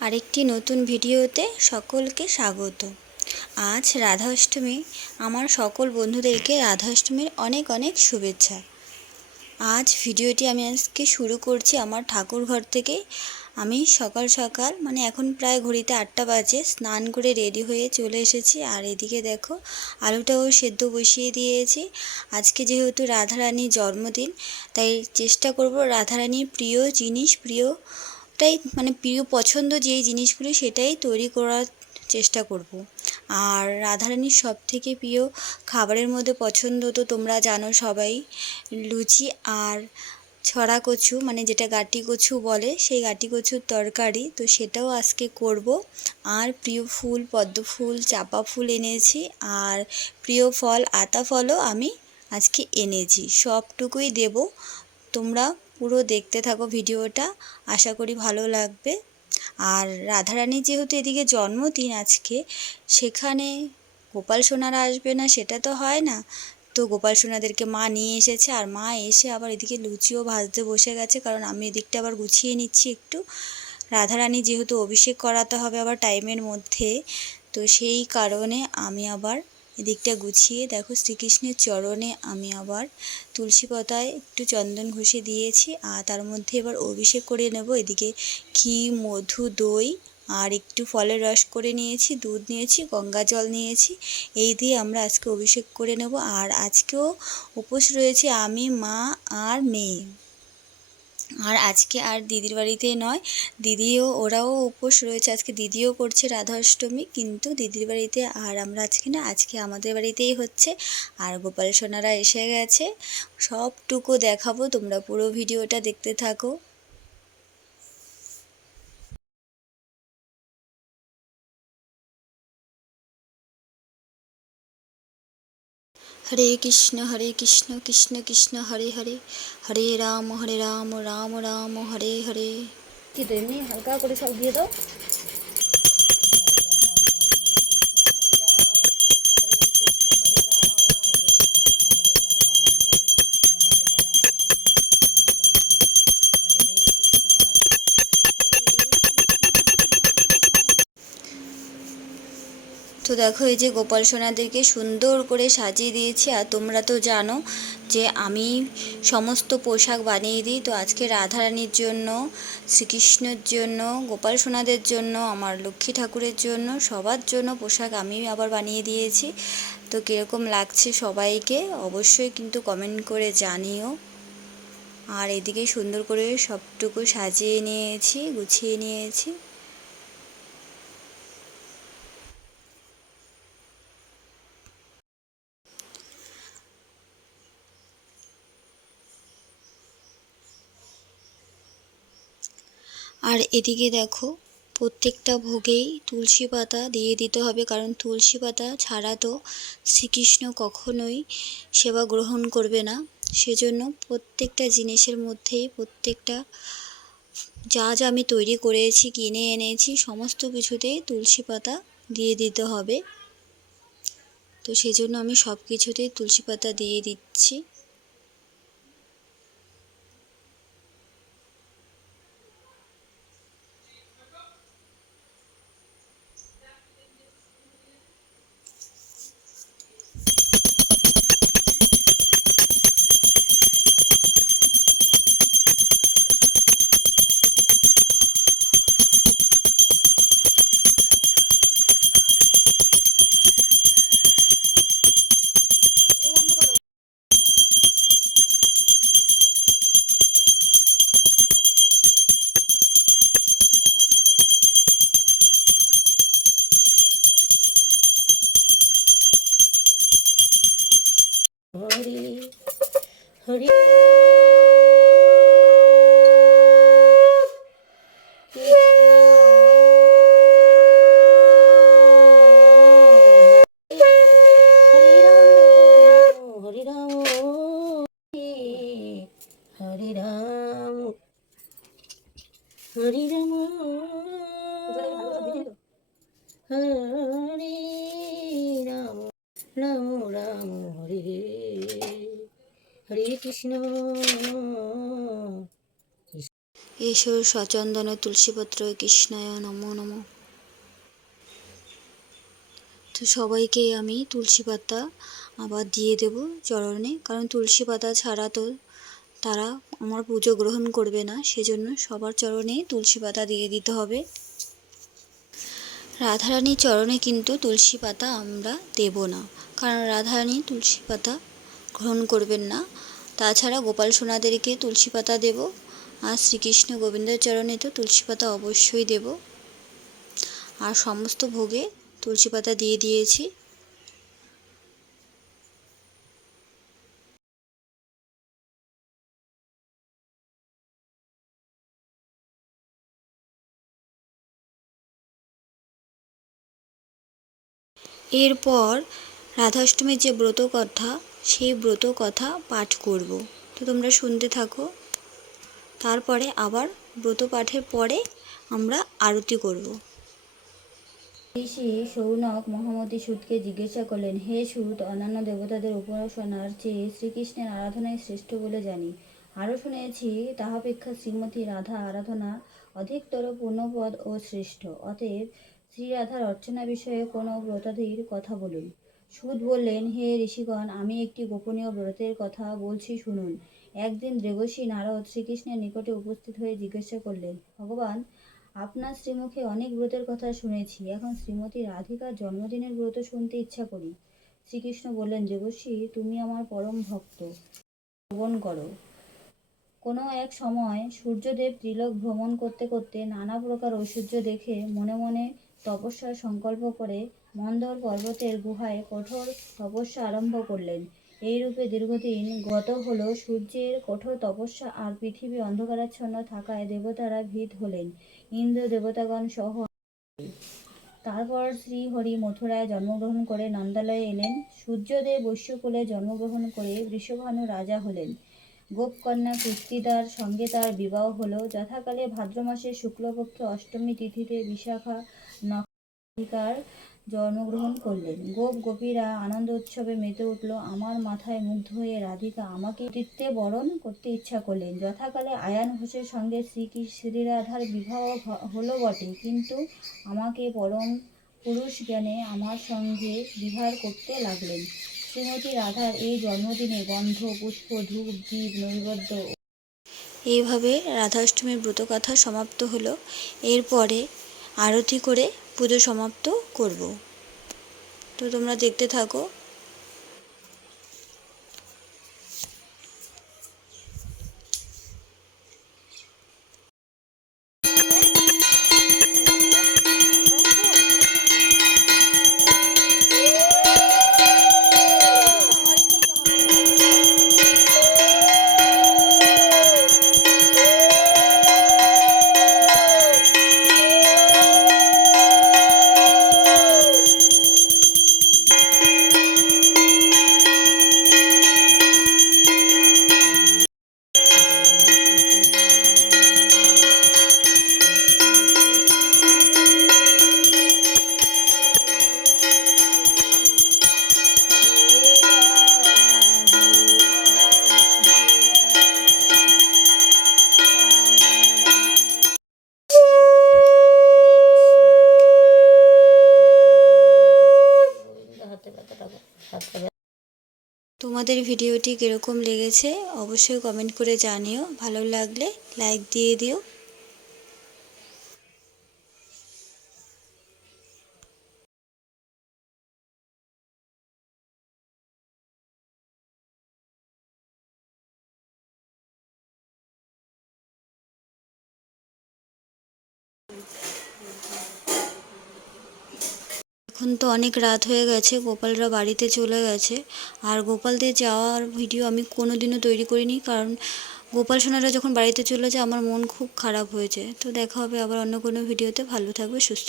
আরেকটি নতুন ভিডিওতে সকলকে স্বাগত। আজ রাধা অষ্টমী আমার সকল বন্ধুদেরকে রাধা অষ্টমীর অনেক অনেক শুভেচ্ছা। আজ ভিডিওটি আমি আজকে শুরু করছি আমার ঠাকুর ঘর থেকে। আমি সকাল সকাল মানে এখন প্রায় ঘড়িতে আটটা বাজে, স্নান করে রেডি হয়ে চলে এসেছি। আর এদিকে দেখো, আলুটাও সেদ্ধ বসিয়ে দিয়েছি। আজকে যেহেতু রাধারানীর জন্মদিন, তাই চেষ্টা করব রাধারানীর প্রিয় জিনিস, প্রিয় টাই মানে প্রিয় পছন্দ যেই জিনিসগুলি সেটাই তৈরি করার চেষ্টা করব। আর রাধারানীর সব থেকে প্রিয় খাবারের মধ্যে পছন্দ তো তোমরা জানো সবাই, লুচি আর ছড়া কচু মানে যেটা গাটি কচু বলে সেই গাটি কচুর তরকারি, তো সেটাও আজকে করব। আর প্রিয় ফুল, পদ্ম ফুল, চাপা ফুল এনেছি আর প্রিয় ফল, আতা ফলও আমি আজকে এনেছি, সবটুকুই দেব। তোমরা পুরো দেখতে থাকো ভিডিওটা। আশা করি ভালো লাগবে। আর রাধারানীর যেহেতু এদিকে জন্মদিন আজকে, সেখানে গোপাল সোনারা আসবে না সেটা তো হয় না। তো গোপাল সোনাদেরকে মা নিয়ে এসেছে আর মা এসে আবার এদিকে লুচিও ভাজতে বসে গেছে কারণ আমি এদিকটা আবার গুছিয়ে নিচ্ছি একটু। রাধারানী যেহেতু অভিষেক করাতে হবে আবার টাইমের মধ্যে, তো সেই কারণে আমি আবার এদিকটা গুছিয়ে, দেখো শ্রীকৃষ্ণের চরণে আমি আবার তুলসী পাতায় একটু চন্দন ঘষে দিয়েছি, আর তার মধ্যে এবার অভিষেক করে নেব। এদিকে ঘি, মধু, দই, আর একটু ফলের রস করে নিয়েছি, দুধ নিয়েছি, গঙ্গা জল নিয়েছি, এই দিয়ে আমরা আজকে অভিষেক করে নেব। আর আজকেও উপোস রয়েছে আমি, মা, আর মেয়ে। আর আজকে আর দিদির বাড়িতে নয়। দিদিও, ওরাও উপোস রয়েছে। আজকে দিদিও করছে রাধা অষ্টমী কিন্তু দিদির বাড়িতে আর আমরা আজকে না, আজকে আমাদের বাড়িতেই হচ্ছে। আর গোপাল সোনারা এসে গেছে। সবটুকু দেখাবো, তোমরা পুরো ভিডিওটা দেখতে থাকো। হরে কৃষ্ণ হরে কৃষ্ণ কৃষ্ণ কৃষ্ণ, হরে হরে। হরে রাম হরে রাম রাম রাম, হরে হরে। এমনি হালকা করে সব দিয়ে দাও। দেখো, এই যে গোপাল সোনাদেরকে সুন্দর করে সাজিয়ে দিয়েছি, আর তোমরা তো জানো যে আমি সমস্ত পোশাক বানিয়ে দিই। তো আজকে রাধারানীর জন্য, শ্রীকৃষ্ণের জন্য, গোপাল সোনাদের জন্য, আমার লক্ষ্মী ঠাকুরের জন্য, সবার জন্য পোশাক আমি আবার বানিয়ে দিয়েছি। তো কীরকম লাগছে সবাইকে অবশ্যই কিন্তু কমেন্ট করে জানিও। আর এদিকে সুন্দর করে সবটুকু সাজিয়ে নিয়েছি, গুছিয়ে নিয়েছি। আর এদিকে দেখো, প্রত্যেকটা ভোগেই তুলসী পাতা দিয়ে দিতে হবে, কারণ তুলসী পাতা ছাড়া তো শ্রীকৃষ্ণ কখনোই সেবা গ্রহণ করবে না। সেজন্য প্রত্যেকটা জিনিসের মধ্যেই প্রত্যেকটা, যা যা আমি তৈরি করেছি, কিনে এনেছি, সমস্ত কিছুতেই তুলসী পাতা দিয়ে দিতে হবে। তো সেজন্য আমি সব কিছুতেই তুলসী পাতা দিয়ে দিচ্ছি। রাম রাম রাম কৃষ্ণ তুলসীপত্র কৃষ্ণায় তো সবাইকে আমি তুলসী পাতা আবার দিয়ে দেব চরণে কারণ তুলসী পাতা ছাড়া তো তারা আমার পুজো গ্রহণ করবে না সেজন্য সবার চরণে তুলসী পাতা দিয়ে দিতে হবে রাধারানীর চরণে কিন্তু তুলসী পাতা আমরা দেব না। কারণ রাধারানী তুলসী পাতা গ্রহণ করবেন না। তাছাড়া গোপাল সোনাদেরকে তুলসী পাতা দেব। আর শ্রীকৃষ্ণ গোবিন্দের চরণে তো তুলসী পাতা অবশ্যই দেব। আর সমস্ত ভোগে তুলসী পাতা দিয়ে দিয়েছি। এরপর রাধাষ্টমীর যে ব্রত কথা সেই ব্রত কথা পাঠ করব। তো তোমরা শুনতে থাকো। তারপরে আবার ব্রত পাঠের পরে আমরা আরতি করব। ঋষি সৌনক মহামতি সুদকে জিজ্ঞাসা করলেন, হে সুদ অন্যান্য দেবতাদের উপাসনার চেয়ে শ্রীকৃষ্ণের আরাধনাই শ্রেষ্ঠ বলে জানি। আরও শুনেছি, তাহাপেক্ষা শ্রীমতী রাধা আরাধনা অধিকতর পূর্ণপদ ও শ্রেষ্ঠ। অতএব শ্রী রাধার অর্চনা বিষয়ে কোনো ব্রতাদির কথা বলুন। সুদ বললেন, হে ঋষিগণ, আমি একটি গোপনীয় ব্রতের কথা বলছি, শুনুন। একদিন দেবশ্রী নারদ শ্রীকৃষ্ণের নিকটে উপস্থিত হয়ে জিজ্ঞাসা করলেন, ভগবান, আপনার শ্রীমুখে অনেক ব্রতের কথা শুনেছি। এখন শ্রীমতী রাধিকার জন্মদিনের ব্রত শুনতে ইচ্ছা করি। শ্রীকৃষ্ণ বললেন দেবশ্রী তুমি আমার পরম ভক্ত। শ্রবণ করো। কোনো এক সময় সূর্যদেব ত্রিলোক ভ্রমণ করতে করতে নানা প্রকার ঐশ্বর্য দেখে মনে মনে তপস্যার সংকল্প করে মন্দর পর্বতের গুহায় কঠোর তপস্যা আরম্ভ করলেন। এইরূপে দীর্ঘদিন গত হলো সূর্যের কঠোর তপস্যা আর পৃথিবী অন্ধকারাচ্ছন্ন থাকায় দেবতারা ভীত হলেন। ইন্দ্র দেবতাগণ সহ তারপর শ্রীহরি মথুরায় জন্মগ্রহণ করে নন্দালয়ে এলেন। সূর্যদেব বৈশ্যকুলে জন্মগ্রহণ করে বৃষভানু রাজা হলেন। গোপকন্যা কীর্তিদার সঙ্গে তার বিবাহ হলো। যথাকালে ভাদ্র মাসের শুক্লপক্ষে অষ্টমী তিথিতে বিশাখা নক্ষত্রিকার জন্মগ্রহণ করলেন। গোপ গোপীরা আনন্দ উৎসবে মেতে উঠল। আমার মাথায় মুগ্ধ হয়ে রাধিকা আমাকে তৃত্বে বরণ করতে ইচ্ছা করলেন। যথাকালে আয়ান ঘোষের সঙ্গে শ্রী শ্রীরাধার বিবাহ হলো বটে। কিন্তু আমাকে পরম পুরুষ জ্ঞানে আমার সঙ্গে বিহার করতে লাগলেন। শ্রীমতী রাধার এই জন্মদিনে গন্ধ, পুষ্প, ধূপ দ্বীপ নৈবেদ্য এইভাবে রাধাষ্টমীর ব্রতকথা সমাপ্ত হলো। এরপরে আরতি করে পুজো সমাপ্ত করব। তো তোমরা দেখতে থাকো। তোমাদের ভিডিওটি কীরকম লেগেছে অবশ্যই কমেন্ট করে জানিও। ভালো লাগলে লাইক দিয়ে দিও। এখন তো অনেক রাত হয়ে গেছে, গোপালরা বাড়িতে চলে গেছে। আর গোপালদের যাওয়ার ভিডিও আমি কোনো দিনও তৈরি করিনি, কারণ গোপাল সোনারা যখন বাড়িতে চলে যায়, আমার মন খুব খারাপ হয়েছে তো দেখা হবে আবার অন্য কোনো ভিডিওতে ভালো থাকবে, সুস্থ